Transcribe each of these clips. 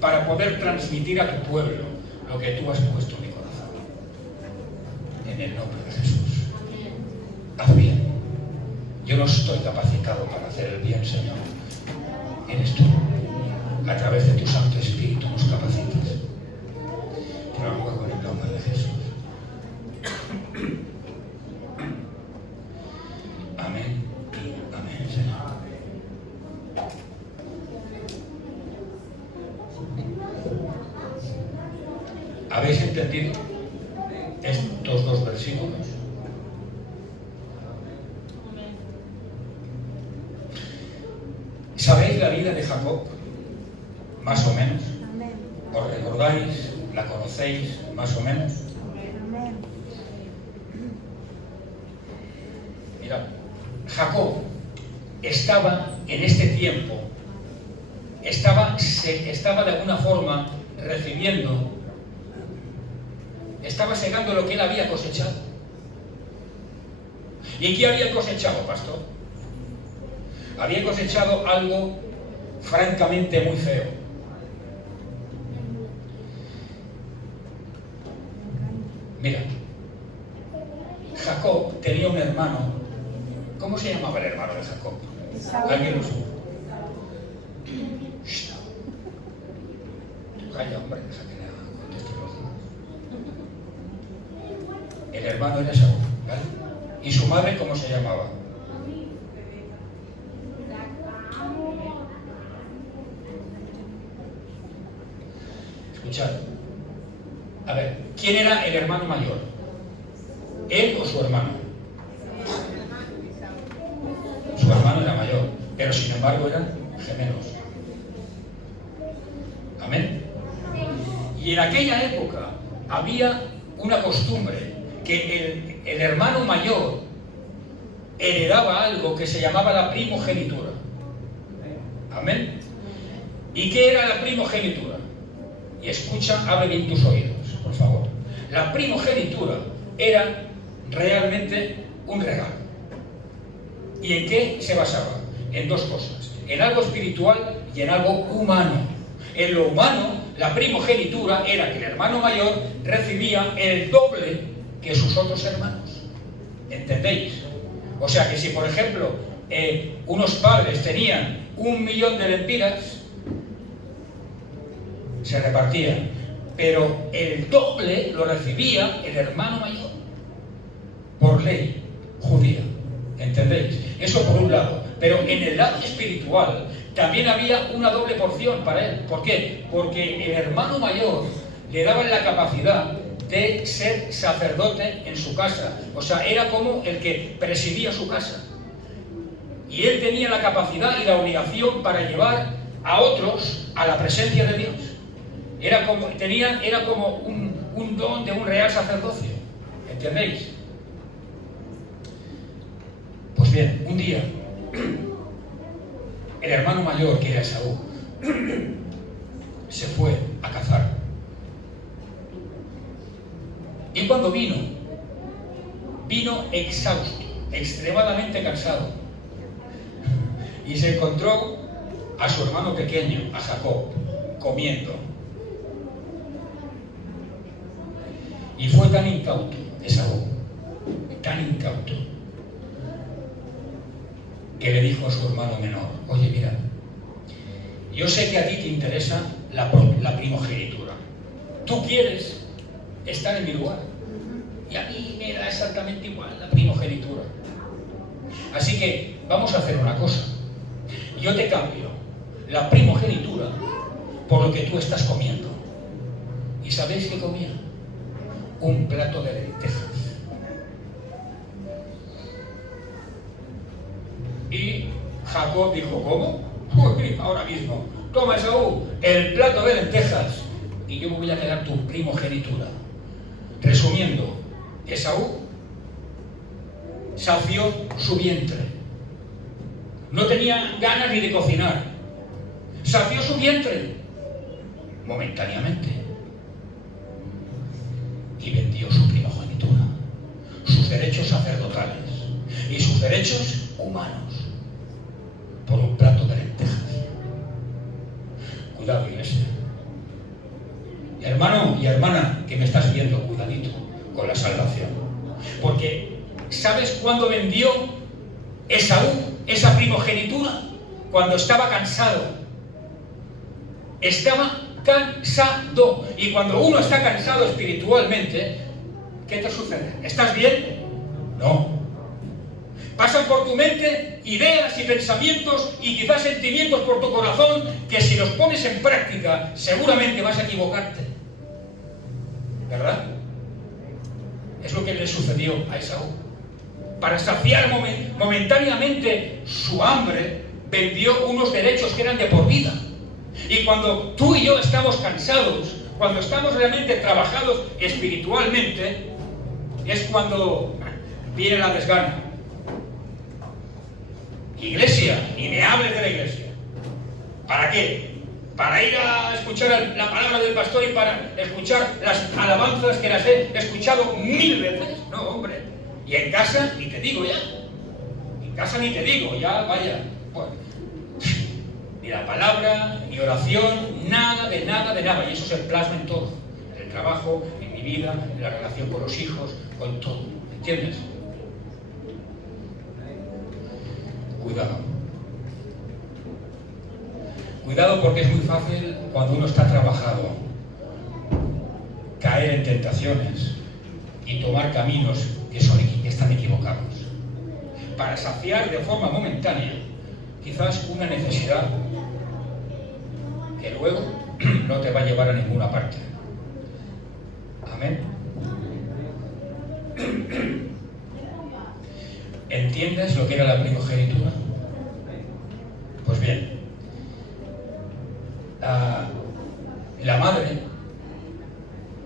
para poder transmitir a tu pueblo lo que tú has puesto en mi corazón. En el nombre de Jesús. Haz bien. Yo no estoy capacitado para hacer el bien, Señor. Eres tú. A través de tu Santo Espíritu nos capacitas. Te lo ruego en el nombre de Jesús. Amén y amén, Señor. ¿Habéis entendido estos dos versículos? ¿Sabéis la vida de Jacob? Más o menos. ¿Os recordáis? ¿La conocéis? Más o menos. Mira, Jacob estaba en este tiempo, estaba de alguna forma recibiendo, estaba segando lo que él había cosechado. ¿Y qué había cosechado, pastor? Había cosechado algo francamente muy feo. Mira, Jacob tenía un hermano. ¿Cómo se llamaba el hermano de Jacob? ¿Alguien lo supo? Calla, hombre, deja que le conteste los demás. El hermano era Esaú, ¿vale? ¿Y su madre cómo se llamaba? Escuchad. A ver, ¿quién era el hermano mayor? ¿Él o su hermano? Su hermano era mayor, pero sin embargo eran gemelos. Amén. Y en aquella época había una costumbre que el hermano mayor heredaba algo que se llamaba la primogenitura. Amén. ¿Y qué era la primogenitura? Y escucha, abre bien tus oídos, por favor. La primogenitura era realmente un regalo. ¿Y en qué se basaba? En dos cosas: en algo espiritual y en algo humano. En lo humano, la primogenitura era que el hermano mayor recibía el doble que sus otros hermanos. ¿Entendéis? O sea que si, por ejemplo, unos padres tenían 1.000.000 de lempiras, se repartían, pero el doble lo recibía el hermano mayor, por ley judía. ¿Entendéis? Eso por un lado. Pero en el lado espiritual también había una doble porción para él. ¿Por qué? Porque el hermano mayor le daban la capacidad de ser sacerdote en su casa. O sea, era como el que presidía su casa. Y él tenía la capacidad y la obligación para llevar a otros a la presencia de Dios. Era como un don de un real sacerdocio. ¿Entendéis? Pues bien, un día, el hermano mayor, que era Esaú, se fue a cazar. Y cuando vino exhausto, extremadamente cansado, y se encontró a su hermano pequeño, a Jacob, comiendo. Y fue tan incauto, Esaú, tan incauto, que le dijo a su hermano menor: oye, mira, yo sé que a ti te interesa la primogenitura. Tú quieres estar en mi lugar. Y a mí me da exactamente igual la primogenitura. Así que vamos a hacer una cosa. Yo te cambio la primogenitura por lo que tú estás comiendo. ¿Y sabéis qué comía? Un plato de lentejas. Y Jacob dijo: ¿cómo? Uy, ahora mismo. Toma, Esaú, el plato de lentejas y yo me voy a quedar tu primogenitura. Resumiendo, Esaú sació su vientre. No tenía ganas ni de cocinar. Sació su vientre momentáneamente y vendió su primogenitura, sus derechos sacerdotales y sus derechos humanos por un plato de lentejas. Cuidado, iglesia. Hermano y hermana que me estás viendo, cuidadito con la salvación. Porque ¿sabes cuándo vendió Esaú esa primogenitura? Cuando estaba cansado. Estaba cansado. Y cuando uno está cansado espiritualmente, ¿qué te sucede? ¿Estás bien? No. Pasan por tu mente ideas y pensamientos y quizás sentimientos por tu corazón que si los pones en práctica seguramente vas a equivocarte. ¿Verdad? Es lo que le sucedió a Esaú. Para saciar momentáneamente su hambre, vendió unos derechos que eran de por vida. Y cuando tú y yo estamos cansados, cuando estamos realmente trabajados espiritualmente, es cuando viene la desgana. Iglesia, y me hables de la iglesia. ¿Para qué? ¿Para ir a escuchar la palabra del pastor y para escuchar las alabanzas que las he escuchado 1000 veces? No, hombre. Y en casa ni te digo ya. En casa ni te digo, ya vaya. Bueno, ni la palabra, ni oración, nada de nada de nada. Y eso se plasma en todo. En el trabajo, en mi vida, en la relación con los hijos, con todo. ¿Entiendes? Cuidado. Cuidado porque es muy fácil cuando uno está trabajado caer en tentaciones y tomar caminos que están equivocados. Para saciar de forma momentánea quizás una necesidad que luego no te va a llevar a ninguna parte. Amén. ¿Entiendes lo que era la primogenitura? Pues bien, la madre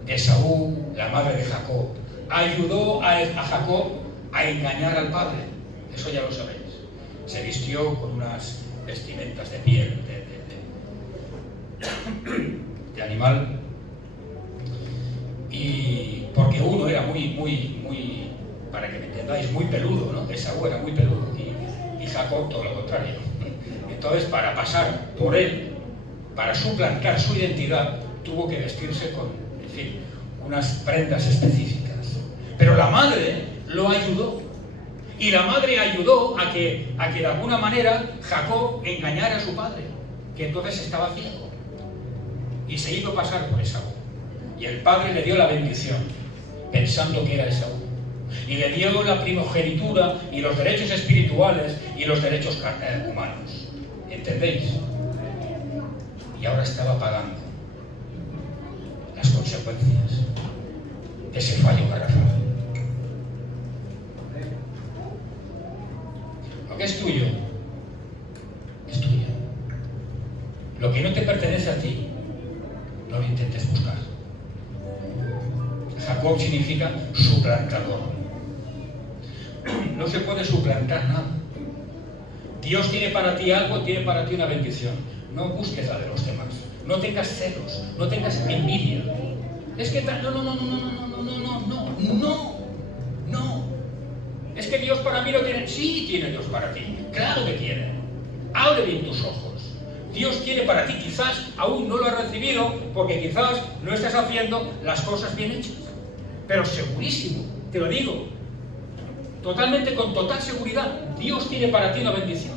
de Esaú, la madre de Jacob, ayudó a Jacob a engañar al padre. Eso ya lo sabéis. Se vistió con unas vestimentas de piel, de animal, y porque uno era muy, para que me entendáis, muy peludo, ¿no? Esaú era muy peludo y Jacob todo lo contrario. Entonces, para pasar por él, para suplantar su identidad, tuvo que vestirse con, en fin, unas prendas específicas. Pero la madre lo ayudó. Y la madre ayudó a que de alguna manera Jacob engañara a su padre, que entonces estaba ciego. Y se hizo pasar por Esaú. Y el padre le dio la bendición, pensando que era Esaú. Y le dio la primogenitura y los derechos espirituales y los derechos humanos. ¿Entendéis? Y ahora estaba pagando las consecuencias de ese fallo garrafal. Lo que es tuyo, es tuyo. Lo que no te pertenece a ti, no lo intentes buscar. Jacob significa suplantador. No se puede suplantar nada. Dios tiene para ti algo, tiene para ti una bendición. No busques la de los demás. No tengas celos, no tengas envidia. Es que no. Es que Dios para mí lo tiene. Sí, tiene Dios para ti. Claro que tiene. Abre bien tus ojos. Dios tiene para ti. Quizás aún no lo has recibido porque quizás no estás haciendo las cosas bien hechas. Pero segurísimo, te lo digo, totalmente, con total seguridad, Dios tiene para ti una bendición.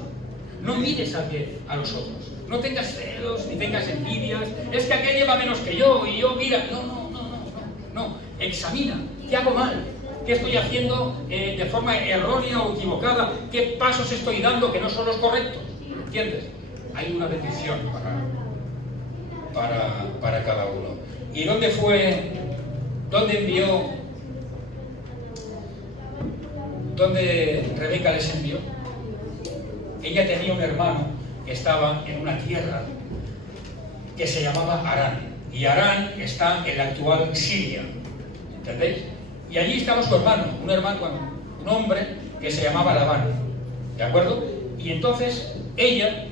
No mires a los otros. No tengas celos, ni tengas envidias. Es que aquel lleva menos que yo y yo, mira. No. Examina. ¿Qué hago mal? ¿Qué estoy haciendo de forma errónea o equivocada? ¿Qué pasos estoy dando que no son los correctos? ¿Entiendes? Hay una bendición para cada uno. ¿Y dónde fue? ¿Dónde envió? ¿Dónde Rebeca les envió? Ella tenía un hermano que estaba en una tierra que se llamaba Harán. Y Harán está en la actual Siria. ¿Entendéis? Y allí estaba su hermano, un hombre que se llamaba Labán. ¿De acuerdo? Y entonces ella,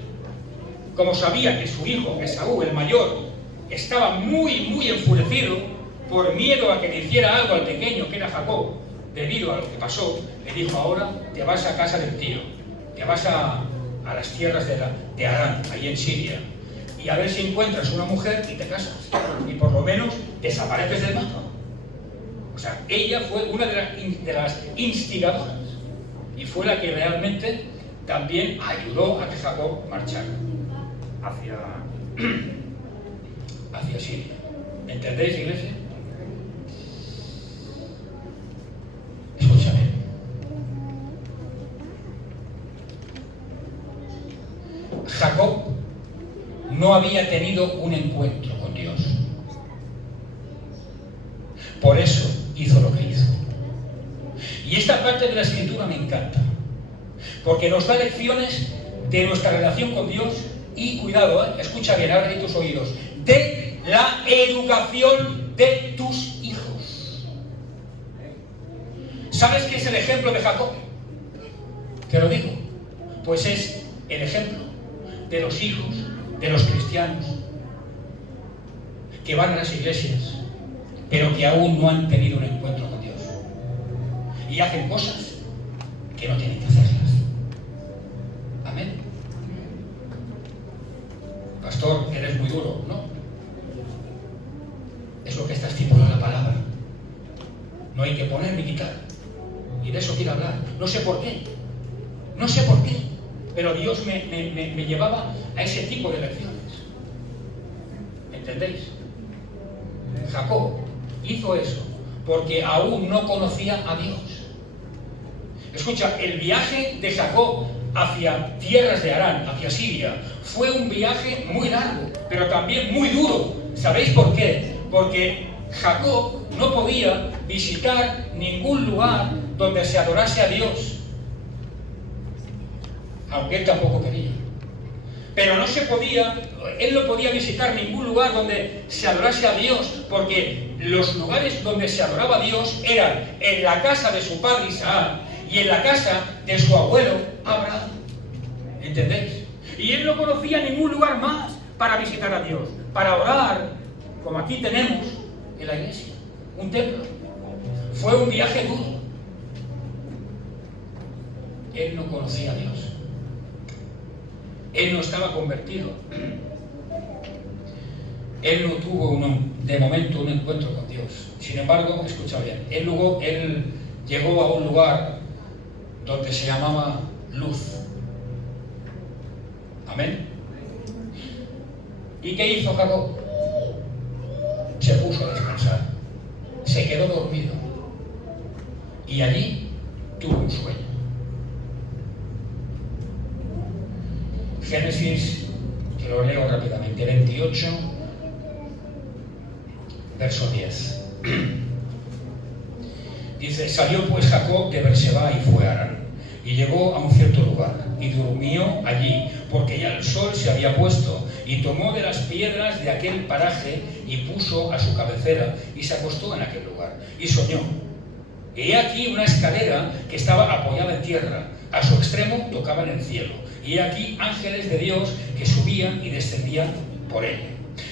como sabía que su hijo, Esaú, el mayor, estaba muy enfurecido por miedo a que le hiciera algo al pequeño, que era Jacob, debido a lo que pasó, le dijo: ahora te vas a casa del tío, te vas a las tierras de Harán, ahí en Siria, y a ver si encuentras una mujer y te casas. Y por lo menos desapareces del mapa. O sea, ella fue una de las instigadoras. Y fue la que realmente también ayudó a que Jacob marchara hacia Siria. ¿Entendéis, iglesia? Escúchame. Jacob no había tenido un encuentro con Dios. Por eso hizo lo que hizo. Y esta parte de la escritura me encanta, porque nos da lecciones de nuestra relación con Dios y, cuidado, escucha bien, abre tus oídos, de la educación de tus hijos. ¿Sabes qué es el ejemplo de Jacob? ¿Te lo digo? Pues es el ejemplo de los hijos de los cristianos que van a las iglesias, pero que aún no han tenido un encuentro con Dios. Y hacen cosas que no tienen que hacerlas. Amén. Pastor, eres muy duro, ¿no? Es lo que está estipulada la palabra. No hay que poner ni quitar. Y de eso quiero hablar. No sé por qué. No sé por qué. Pero Dios me llevaba a ese tipo de lecciones. ¿Entendéis? Jacob hizo eso porque aún no conocía a Dios. Escucha, el viaje de Jacob hacia tierras de Harán, hacia Siria, fue un viaje muy largo, pero también muy duro. ¿Sabéis por qué? Porque Jacob no podía visitar ningún lugar donde se adorase a Dios, aunque él tampoco quería. Pero él no podía visitar ningún lugar donde se adorase a Dios, porque los lugares donde se adoraba a Dios eran en la casa de su padre Isaac y en la casa de su abuelo Abraham. ¿Entendéis? Y él no conocía ningún lugar más para visitar a Dios, para orar, como aquí tenemos en la iglesia, un templo. Fue un viaje duro. Él no conocía a Dios. Él no estaba convertido. Él no tuvo de momento un encuentro con Dios. Sin embargo, escucha bien, él llegó a un lugar donde se llamaba Luz. Amén. ¿Y qué hizo Jacob? Se puso a descansar. Se quedó dormido. Y allí tuvo un sueño. Génesis, que lo leo rápidamente, 28, verso 10. Dice: salió pues Jacob de Berseba y fue a Harán, y llegó a un cierto lugar, y durmió allí, porque ya el sol se había puesto, y tomó de las piedras de aquel paraje, y puso a su cabecera, y se acostó en aquel lugar, y soñó. Y he aquí una escalera que estaba apoyada en tierra, a su extremo tocaba en el cielo, y he aquí ángeles de Dios que subían y descendían por ella.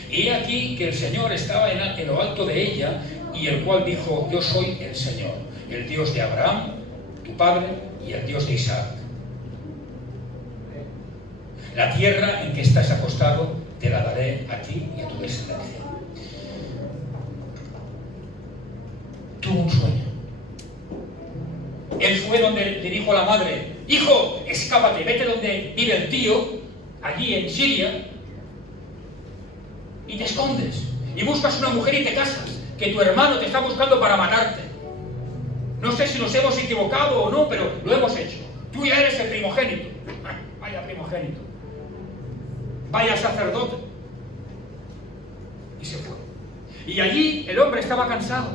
Y he aquí que el Señor estaba en lo alto de ella, y el cual dijo: yo soy el Señor, el Dios de Abraham, tu padre, y el Dios de Isaac. La tierra en que estás acostado te la daré a ti y a tu descendencia. Tuvo un sueño. Él fue donde le dijo a la madre: hijo, escápate, vete donde vive el tío, allí en Siria, y te escondes, y buscas una mujer y te casas, que tu hermano te está buscando para matarte. No sé si nos hemos equivocado o no, pero lo hemos hecho. Tú ya eres el primogénito. Vaya primogénito. Vaya sacerdote. Y se fue. Y allí el hombre estaba cansado.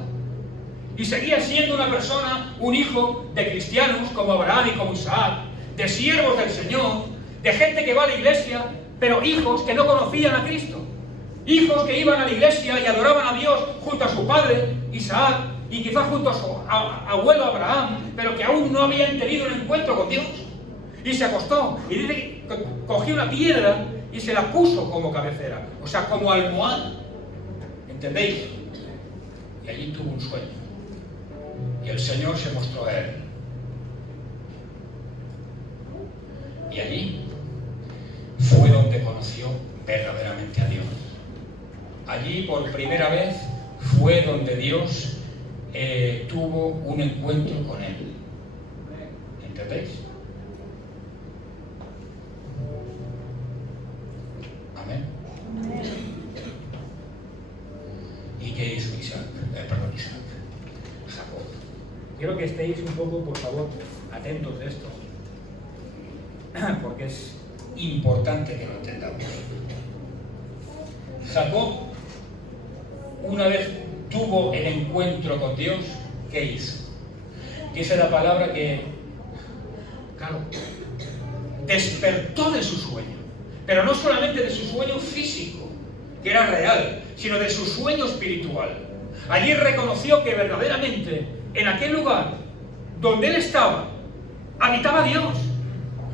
Y seguía siendo una persona, un hijo de cristianos como Abraham y como Isaac, de siervos del Señor, de gente que va a la iglesia, pero hijos que no conocían a Cristo. Hijos que iban a la iglesia y adoraban a Dios junto a su padre Isaac y quizás junto a su abuelo Abraham, pero que aún no habían tenido un encuentro con Dios. Y se acostó y dice que cogió una piedra y se la puso como cabecera, o sea, como almohada. ¿Entendéis? Y allí tuvo un sueño. Y el Señor se mostró a él. Y allí fue donde conoció verdaderamente a Dios. Allí por primera vez fue donde Dios tuvo un encuentro con él. ¿Entendéis? Amén. ¿Y qué hizo Isaac? Jacob. Quiero que estéis un poco, por favor, atentos de esto, porque es importante que lo entendamos. Jacob, una vez tuvo el encuentro con Dios, ¿qué hizo? Dice la palabra que, claro, despertó de su sueño, pero no solamente de su sueño físico, que era real, sino de su sueño espiritual. Allí reconoció que verdaderamente en aquel lugar donde él estaba, habitaba Dios.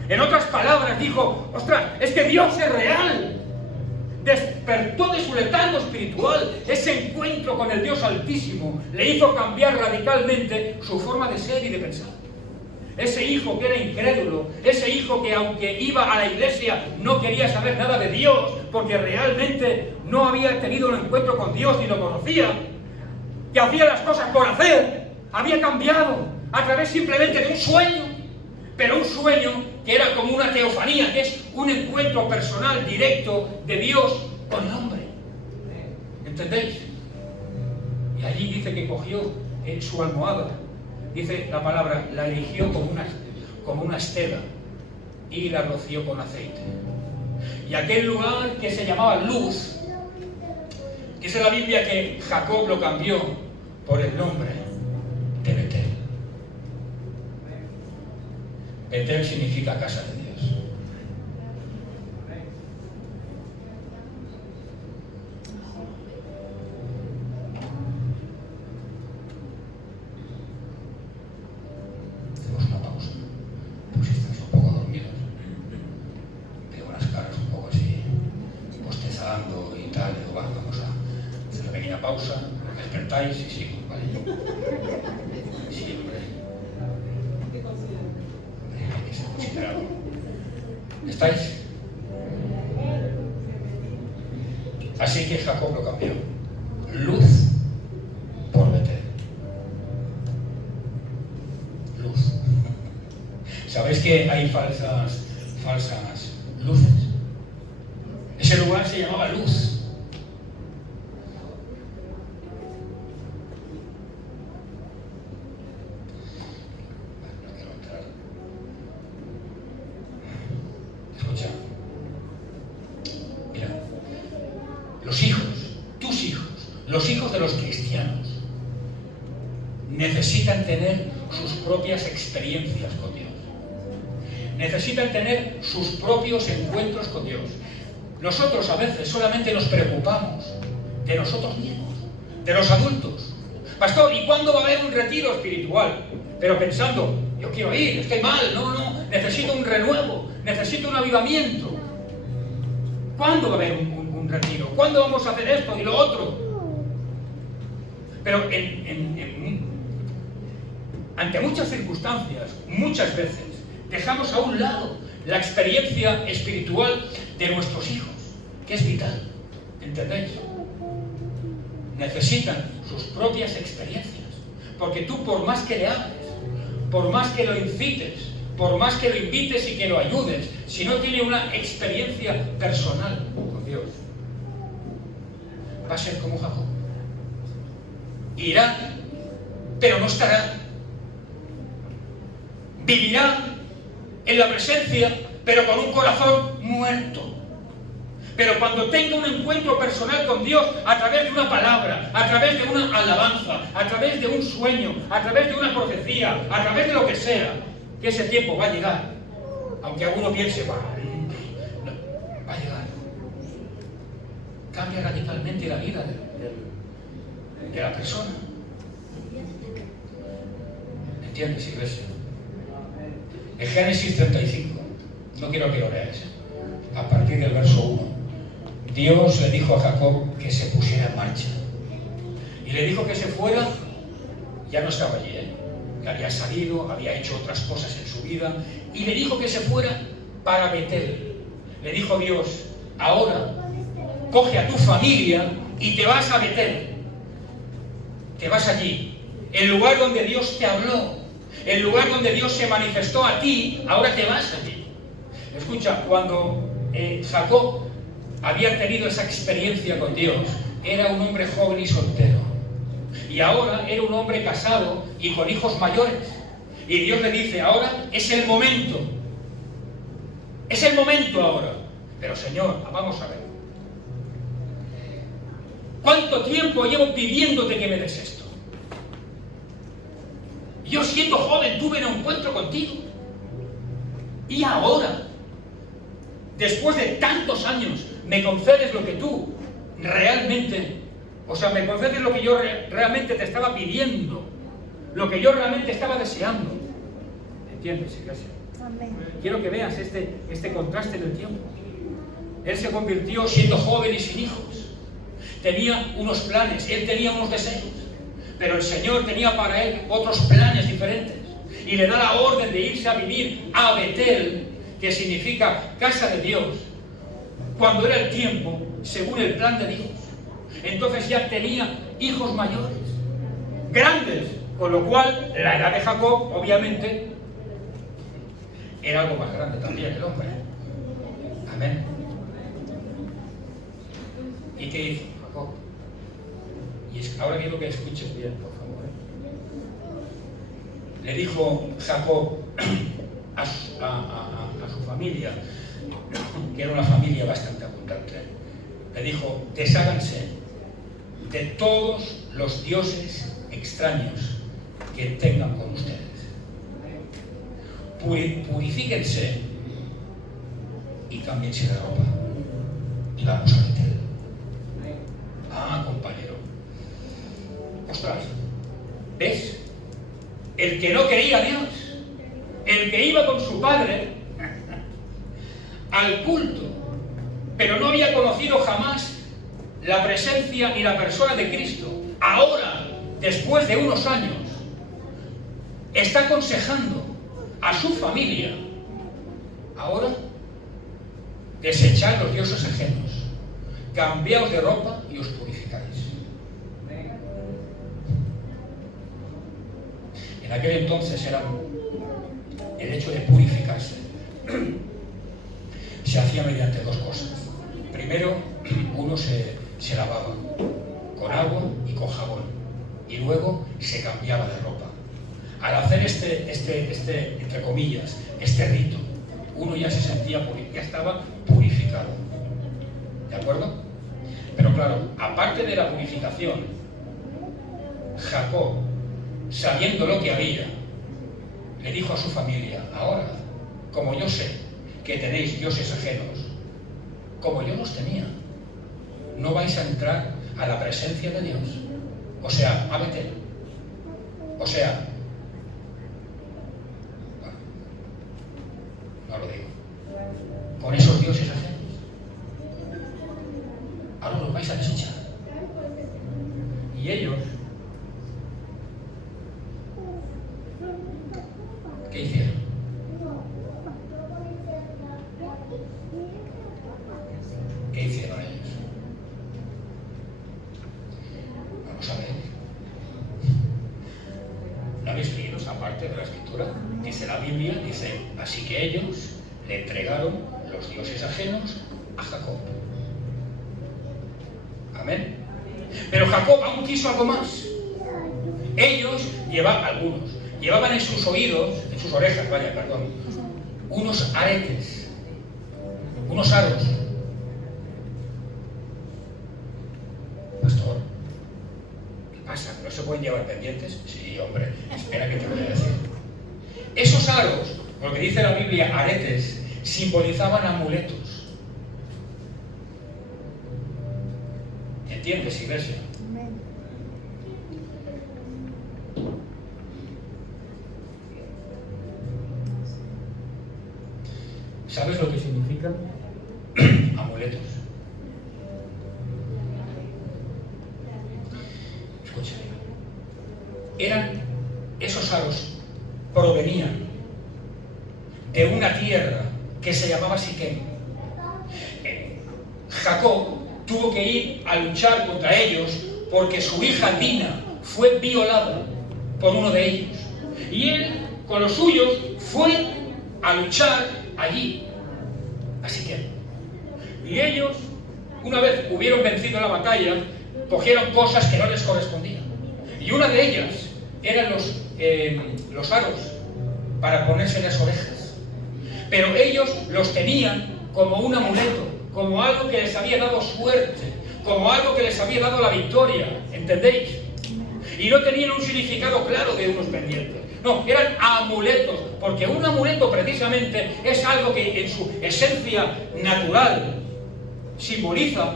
En otras palabras dijo, ostras, es que Dios es real. Despertó de su letargo espiritual. Ese encuentro con el Dios Altísimo le hizo cambiar radicalmente su forma de ser y de pensar. Ese hijo que era incrédulo, ese hijo que aunque iba a la iglesia no quería saber nada de Dios, porque realmente no había tenido un encuentro con Dios ni lo conocía, que hacía las cosas por hacer, había cambiado a través simplemente de un sueño, pero un sueño que era como una teofanía, que es un encuentro personal, directo de Dios con el hombre. ¿Entendéis? Y allí dice que cogió su almohada, dice la palabra, la eligió como una estela y la roció con aceite. Y aquel lugar que se llamaba Luz, dice la Biblia que Jacob lo cambió por el nombre de Betel. Betel significa casa de Dios. Hacemos una pausa. Pues si estáis un poco dormidos, veo unas caras un poco así, bostezando y tal. Digo, vamos a hacer una pequeña pausa, despertáis y sigo, ¿vale? Sí, hombre. Hay que ser considerado. ¿Estáis? Así que Jacob lo cambió. Luz por Betel. Luz. ¿Sabéis que hay falsas luces? Ese lugar se llamaba Luz. Los hijos de los cristianos necesitan tener sus propias experiencias con Dios. Necesitan tener sus propios encuentros con Dios. Nosotros a veces solamente nos preocupamos de nosotros mismos, de los adultos. Pastor, ¿y cuándo va a haber un retiro espiritual? Pero pensando, yo quiero ir, estoy mal, no, necesito un renuevo, necesito un avivamiento. ¿Cuándo va a haber un retiro? ¿Cuándo vamos a hacer esto y lo otro? Pero ante muchas circunstancias, muchas veces, dejamos a un lado la experiencia espiritual de nuestros hijos, que es vital. ¿Entendéis? Necesitan sus propias experiencias. Porque tú, por más que le hables, por más que lo incites, por más que lo invites y que lo ayudes, si no tiene una experiencia personal con Dios, va a ser como Jacob. Irá, pero no estará. Vivirá en la presencia, pero con un corazón muerto. Pero cuando tenga un encuentro personal con Dios, a través de una palabra, a través de una alabanza, a través de un sueño, a través de una profecía, a través de lo que sea, que ese tiempo va a llegar. Aunque alguno piense, no, va a llegar. Cambia radicalmente la vida de la persona. ¿Entiendes, iglesia? En Génesis 35, no quiero que lo leáis, a partir del verso 1, Dios le dijo a Jacob que se pusiera en marcha. Y le dijo que se fuera, ya no estaba allí, que había salido, había hecho otras cosas en su vida, y le dijo que se fuera para Betel. Le dijo Dios, ahora coge a tu familia y te vas a Betel. Te vas allí. El lugar donde Dios te habló, el lugar donde Dios se manifestó a ti, ahora te vas allí. Escucha, cuando Jacob había tenido esa experiencia con Dios, era un hombre joven y soltero. Y ahora era un hombre casado y con hijos mayores. Y Dios le dice, ahora es el momento. Es el momento ahora. Pero Señor, vamos a ver. ¿Cuánto tiempo llevo pidiéndote que me des esto? Yo siendo joven tuve un encuentro contigo. Y ahora, después de tantos años, me concedes lo que tú realmente, o sea, me concedes lo que yo realmente te estaba pidiendo, lo que yo realmente estaba deseando. ¿Entiendes, iglesia? Amén. Quiero que veas este contraste del tiempo. Él se convirtió siendo joven y sin hijos. Tenía unos planes, él tenía unos deseos, pero el Señor tenía para él otros planes diferentes. Y le da la orden de irse a vivir a Betel, que significa casa de Dios, cuando era el tiempo, según el plan de Dios. Entonces ya tenía hijos mayores, grandes, con lo cual la edad de Jacob, obviamente, era algo más grande también que el hombre. Amén. ¿Y qué hizo Jacob? Y ahora quiero que escuches bien, por favor. Le dijo Jacob a su familia, que era una familia bastante abundante, le dijo, desháganse de todos los dioses extraños que tengan con ustedes. Purifíquense y cámbiense de ropa. Y vamos a Betel. Ah, compañero. Ostras, ¿ves? El que no quería a Dios, el que iba con su padre al culto, pero no había conocido jamás la presencia ni la persona de Cristo, ahora, después de unos años, está aconsejando a su familia, ahora, desechad los dioses ajenos, cambiaos de ropa y os purificáis. En aquel entonces era el hecho de purificarse. Se hacía mediante dos cosas. Primero, uno se lavaba con agua y con jabón, y luego se cambiaba de ropa. Al hacer entre comillas, este rito, uno ya se sentía ya estaba purificado. ¿De acuerdo? Pero claro, aparte de la purificación, Jacob, sabiendo lo que había, le dijo a su familia, ahora, como yo sé que tenéis dioses ajenos, como yo los tenía, no vais a entrar a la presencia de Dios. O sea, a Betel. O sea, no lo digo, con esos dioses ajenos, ahora los vais a desechar. Y ellos, ¿qué hicieron? ¿Qué hicieron ellos? Vamos a ver. ¿No habéis leído esa parte de la escritura? Dice la Biblia, dice, así que ellos le entregaron los dioses ajenos a Jacob. Amén. Pero Jacob aún quiso algo más. Ellos llevaban en sus oídos, en sus orejas, unos aretes, unos aros. Pastor, ¿qué pasa? ¿No se pueden llevar pendientes? Sí, hombre, espera que te voy a decir. Esos aros, lo que dice la Biblia, aretes, simbolizaban amuletos. ¿Entiendes, iglesia? ¿Sabes lo que significan amuletos? Escucha. Esos aros provenían de una tierra que se llamaba Siquem. Jacob tuvo que ir a luchar contra ellos porque su hija Dina fue violada por uno de ellos. Y él, con los suyos, fue a luchar allí. Así que, y ellos, una vez hubieron vencido la batalla, cogieron cosas que no les correspondían. Y una de ellas eran los aros para ponerse en las orejas. Pero ellos los tenían como un amuleto, como algo que les había dado suerte, como algo que les había dado la victoria, ¿entendéis? Y no tenían un significado claro de unos pendientes. No, eran amuletos, porque un amuleto precisamente es algo que en su esencia natural simboliza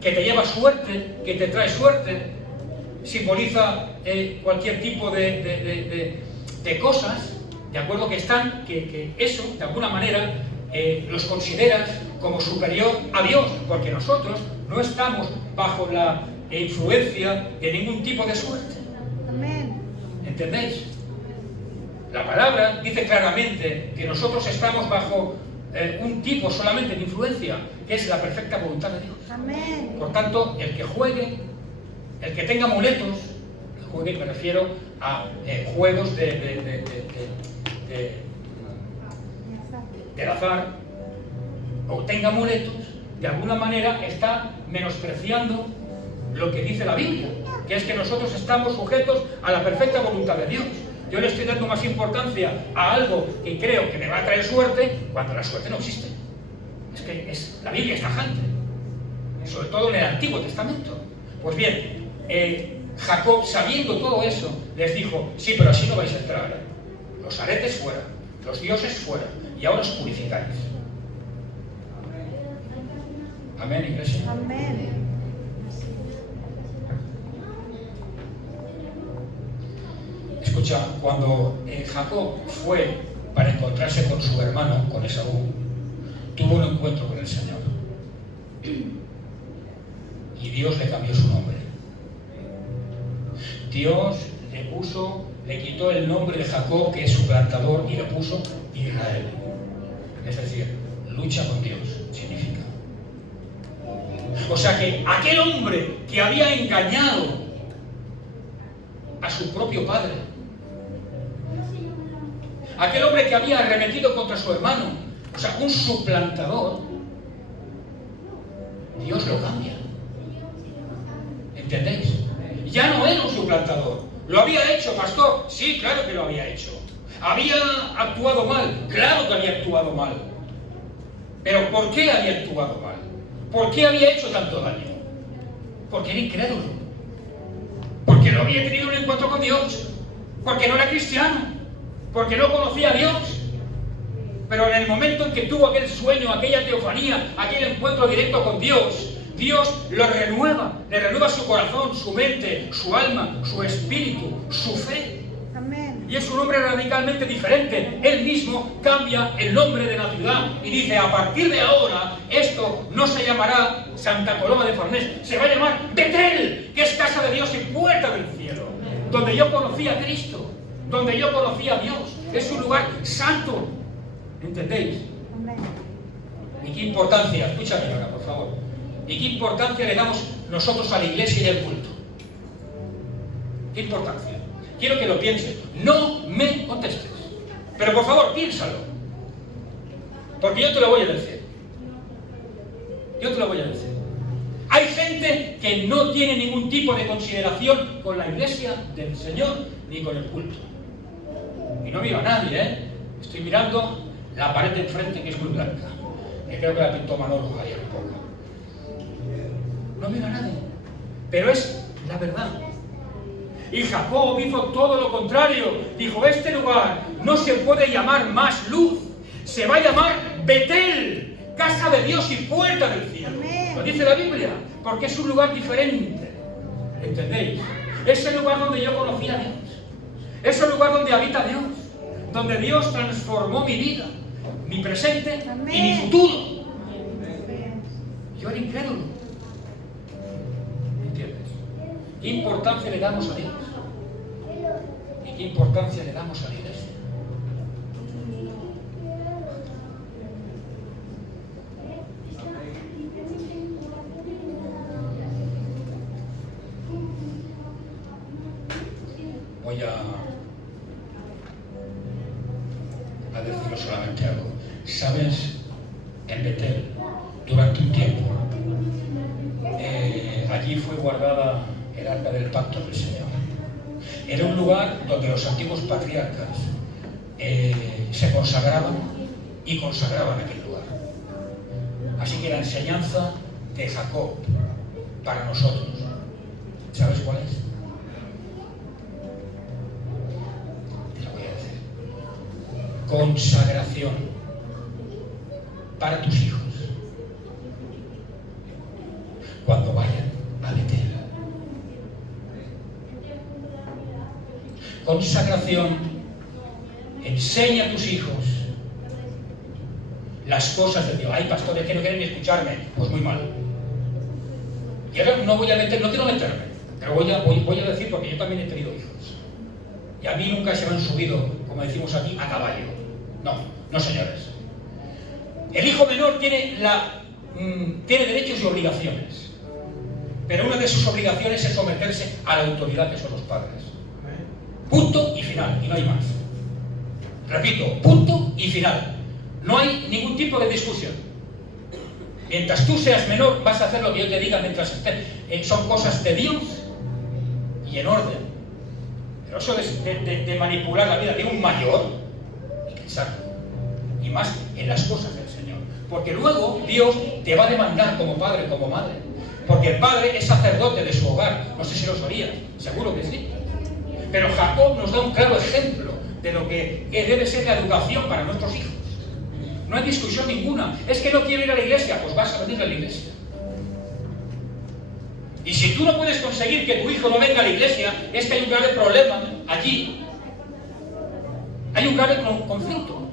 que te lleva suerte, que te trae suerte, simboliza cualquier tipo de cosas, ¿de acuerdo? Que eso, de alguna manera, los consideras como superior a Dios, porque nosotros no estamos bajo la influencia de ningún tipo de suerte. Amén. ¿Entendéis? La palabra dice claramente que nosotros estamos bajo un tipo solamente de influencia, que es la perfecta voluntad de Dios. Amén. Por tanto, el que juegue, el que tenga amuletos, el juegue, me refiero a juegos del azar, o tenga amuletos, de alguna manera está menospreciando lo que dice la Biblia, que es que nosotros estamos sujetos a la perfecta voluntad de Dios. Yo le estoy dando más importancia a algo que creo que me va a traer suerte, cuando la suerte no existe. Es que la Biblia es tajante, sobre todo en el Antiguo Testamento. Pues bien, Jacob, sabiendo todo eso, les dijo: sí, pero así no vais a entrar. Los aretes fuera, los dioses fuera, y ahora os purificáis. Amén, iglesia. Amén. Escucha, cuando Jacob fue para encontrarse con su hermano, con Esaú, tuvo un encuentro con el Señor. Y Dios le cambió su nombre. Dios le quitó el nombre de Jacob, que es suplantador, y le puso Israel. Es decir, lucha con Dios, significa. O sea que aquel hombre que había engañado a su propio padre, aquel hombre que había arremetido contra su hermano, o sea, un suplantador, Dios lo cambia. ¿Entendéis? Ya no era un suplantador. ¿Lo había hecho, pastor? Sí, claro que lo había hecho. ¿Había actuado mal? Claro que había actuado mal. ¿Pero por qué había actuado mal? ¿Por qué había hecho tanto daño? Porque era incrédulo. Porque no había tenido un encuentro con Dios. Porque no era cristiano. Porque no conocía a Dios. Pero en el momento en que tuvo aquel sueño, aquella teofanía, aquel encuentro directo con Dios, Dios lo renueva, le renueva su corazón, su mente, su alma, su espíritu, su fe. Amén. Y es un hombre radicalmente diferente. Él mismo cambia el nombre de la ciudad y dice: a partir de ahora, esto no se llamará Santa Coloma de Farnés, se va a llamar Betel, que es casa de Dios y puerta del cielo, donde yo conocí a Cristo, donde yo conocí a Dios. Es un lugar santo. ¿Entendéis? Amén. ¿Y qué importancia? Escúchame ahora, por favor. ¿Y qué importancia le damos nosotros a la iglesia y al culto? ¿Qué importancia? Quiero que lo pienses. No me contestes. Pero por favor, piénsalo. Porque yo te lo voy a decir. Yo te lo voy a decir. Hay gente que no tiene ningún tipo de consideración con la iglesia del Señor ni con el culto. Y no miro a nadie, ¿eh? Estoy mirando la pared de enfrente, que es muy blanca, que creo que la pintó Manolo ayer un poco. No miro a nadie, pero es la verdad. Y Jacob hizo todo lo contrario. Dijo: este lugar no se puede llamar más Luz, se va a llamar Betel, casa de Dios y puerta del cielo. Amén. Lo dice la Biblia, porque es un lugar diferente. ¿Entendéis? Es el lugar donde yo conocí a Dios. Es el lugar donde habita Dios, donde Dios transformó mi vida, mi presente Amén. y mi futuro. Amén. Yo era incrédulo. ¿Entiendes? ¿Qué importancia le damos a Dios? ¿Y qué importancia le damos a la iglesia? voy a decirlo solamente algo. ¿Sabes? En Betel, durante un tiempo, allí fue guardada el arca del pacto del Señor. Era un lugar donde los antiguos patriarcas se consagraban y consagraban aquel lugar. Así que la enseñanza de Jacob para nosotros, ¿sabes cuál es? Te lo voy a decir. Consagración para tus hijos cuando vayan a Betel. Consagración. Enseña a tus hijos las cosas de Dios. Hay pastores que no quieren ni escucharme. Pues muy mal. Y ahora no quiero meterme, pero voy a decir, porque yo también he tenido hijos. Y a mí nunca se me han subido, como decimos aquí, a caballo. No, señores. El hijo menor tiene derechos y obligaciones. Pero una de sus obligaciones es someterse a la autoridad que son los padres. Punto y final, y no hay más. Repito, punto y final. No hay ningún tipo de discusión. Mientras tú seas menor, vas a hacer lo que yo te diga mientras estés. Son cosas de Dios y en orden. Pero eso de manipular la vida de un mayor, hay que pensarlo. Y más en las cosas del Señor. Porque luego Dios te va a demandar como padre, como madre. Porque el padre es sacerdote de su hogar. No sé si lo sabías, seguro que sí. Pero Jacob nos da un claro ejemplo de lo que debe ser la educación para nuestros hijos. No hay discusión ninguna. Es que no quiero ir a la iglesia, pues vas a venir a la iglesia. Y si tú no puedes conseguir que tu hijo no venga a la iglesia, es que hay un grave problema allí. Hay un grave conflicto.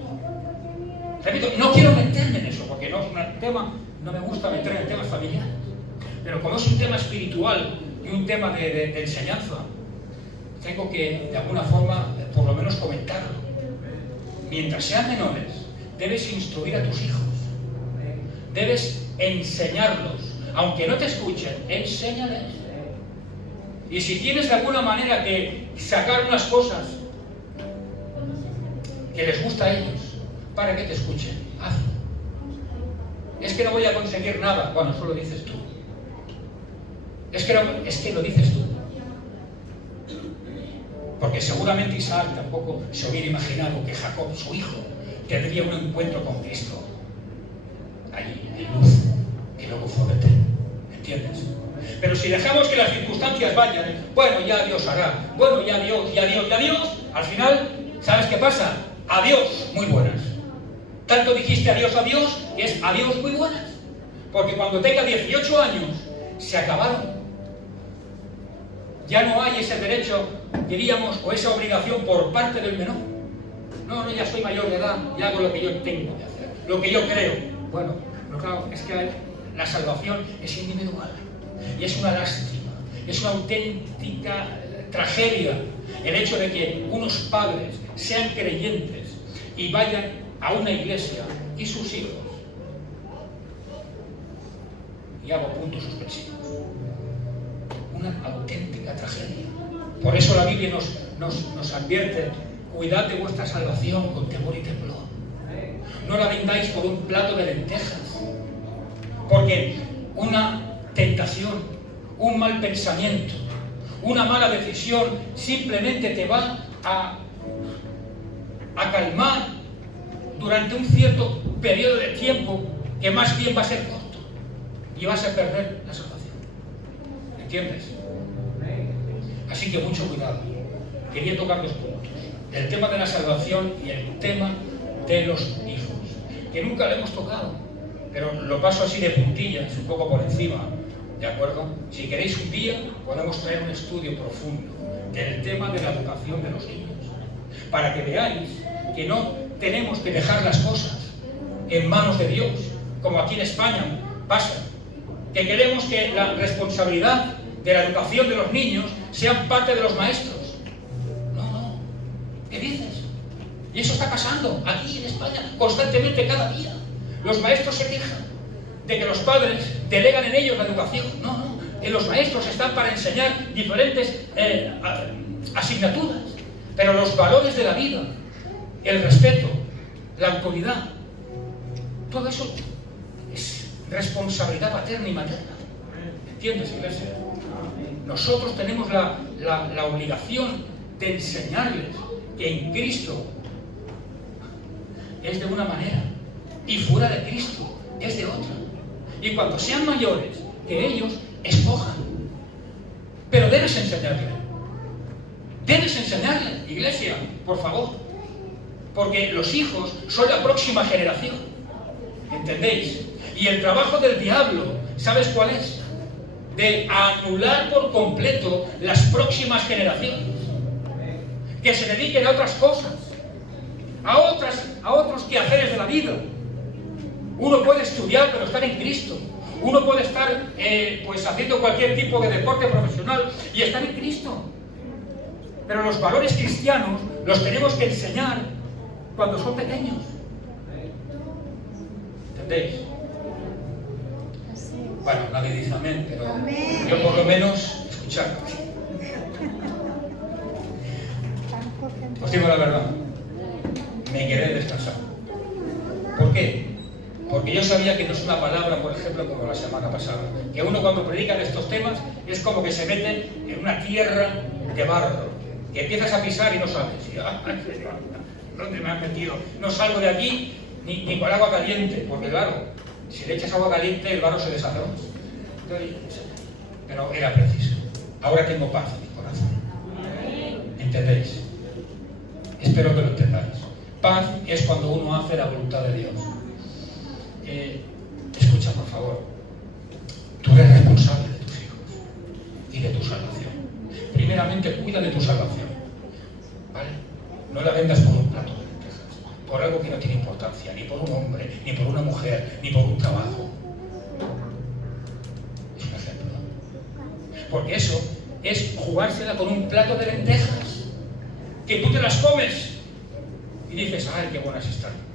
Repito, no quiero meterme en eso, porque no es un tema, no me gusta meterme en temas familiares. Pero como es un tema espiritual y un tema de enseñanza, tengo que, de alguna forma, por lo menos comentarlo. Mientras sean menores, debes instruir a tus hijos. Debes enseñarlos. Aunque no te escuchen, enséñales. Y si tienes de alguna manera que sacar unas cosas que les gusta a ellos, para que te escuchen, hazlo. Es que no voy a conseguir nada. Bueno, eso lo dices tú. Es que lo dices tú. Porque seguramente Isaac tampoco se hubiera imaginado que Jacob, su hijo, tendría un encuentro con Cristo allí, en luz, que luego fue Betel. ¿Entiendes? Pero si dejamos que las circunstancias vayan, bueno, ya Dios hará, bueno, ya Dios, al final, ¿sabes qué pasa? Adiós, muy buenas. Tanto dijiste adiós a Dios, que es adiós, muy buenas. Porque cuando tenga 18 años, se acabaron. Ya no hay ese derecho, diríamos, o esa obligación por parte del menor. No, ya soy mayor de edad, ya hago lo que yo tengo que hacer, lo que yo creo. Bueno, pero claro, es que la salvación es individual. Y es una lástima, es una auténtica tragedia el hecho de que unos padres sean creyentes y vayan a una iglesia y sus hijos. Y hago puntos suspensivos. Una auténtica tragedia. Por eso la Biblia nos advierte: cuidad de vuestra salvación con temor y temblor. No la vendáis por un plato de lentejas. Porque una tentación, un mal pensamiento, una mala decisión simplemente te va a calmar durante un cierto periodo de tiempo que más bien va a ser corto y vas a perder la salvación. ¿Entiendes? Así que mucho cuidado. Quería tocar dos puntos: el tema de la salvación y el tema de los hijos, que nunca lo hemos tocado, pero lo paso así de puntillas, un poco por encima, ¿de acuerdo? Si queréis un día, podemos traer un estudio profundo del tema de la educación de los niños, para que veáis que no tenemos que dejar las cosas en manos de Dios, como aquí en España pasa, que queremos que la responsabilidad de la educación de los niños sean parte de los maestros. No, ¿qué dices? Y eso está pasando aquí en España constantemente, cada día. Los maestros se quejan de que los padres delegan en ellos la educación. No, que los maestros están para enseñar diferentes asignaturas, pero los valores de la vida, el respeto, la autoridad, todo eso es responsabilidad paterna y materna. ¿Entiendes, iglesia? Nosotros tenemos la obligación de enseñarles que en Cristo es de una manera y fuera de Cristo es de otra. Y cuando sean mayores, que ellos escojan. Pero debes enseñarle. Debes enseñarle, iglesia, por favor. Porque los hijos son la próxima generación. ¿Entendéis? Y el trabajo del diablo, ¿sabes cuál es? De anular por completo las próximas generaciones. Que se dediquen a otras cosas. A otros quehaceres de la vida. Uno puede estudiar pero estar en Cristo. Uno puede estar pues haciendo cualquier tipo de deporte profesional y estar en Cristo. Pero los valores cristianos los tenemos que enseñar cuando son pequeños. ¿Entendéis? Bueno, nadie dice amén, pero yo por lo menos escuchad. Os digo la verdad, me quedé descansado. ¿Por qué? Porque yo sabía que no es una palabra, por ejemplo, como la semana pasada, que uno cuando predica de estos temas es como que se mete en una tierra de barro, que empiezas a pisar y no sabes. ¿Dónde me has metido? No salgo de aquí ni con agua caliente, porque claro, si le echas agua caliente el barro se deshace más. Pero era preciso. Ahora tengo paz en mi corazón. ¿Entendéis? Espero que lo entendáis. Paz es cuando uno hace la voluntad de Dios. Escucha, por favor. Tú eres responsable de tus hijos y de tu salvación. Primeramente, cuida de tu salvación. ¿Vale? No la vendas por un plato de lentejas, por algo que no tiene importancia, ni por un hombre, ni por una mujer, ni por un trabajo. Es un ejemplo, ¿no? Porque eso es jugársela con un plato de lentejas, que tú te las comes y dices, ¡ay, qué buenas están!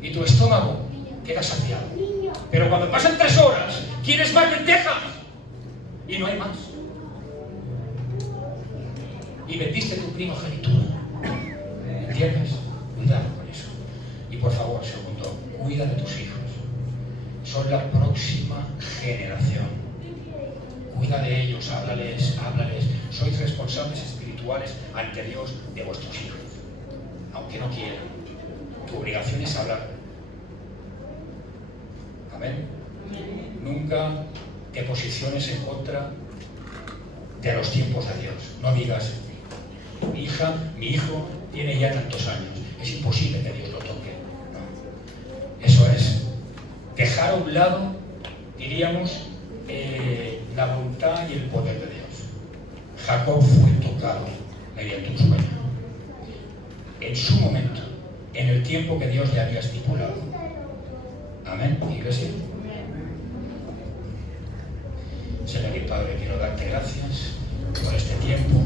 Y tu estómago queda saciado. Pero cuando pasan 3 horas, quieres más lentejas y no hay más. Y vendiste tu primogenitura. ¿Entiendes? Cuidado con eso. Y por favor, segundo, cuida de tus hijos. Son la próxima generación. Cuida de ellos, háblales. Sois responsables espirituales ante Dios de vuestros hijos. Aunque no quieran. Tu obligación es hablar. Amén. Nunca te posiciones en contra de los tiempos de Dios. No digas, mi hija, mi hijo tiene ya tantos años, es imposible que Dios lo toque. No. Eso es dejar a un lado, diríamos, la voluntad y el poder de Dios. Jacob fue tocado mediante un sueño. En su momento, en el tiempo que Dios le había estipulado. Amén, iglesia. Señor y Padre, quiero darte gracias por este tiempo.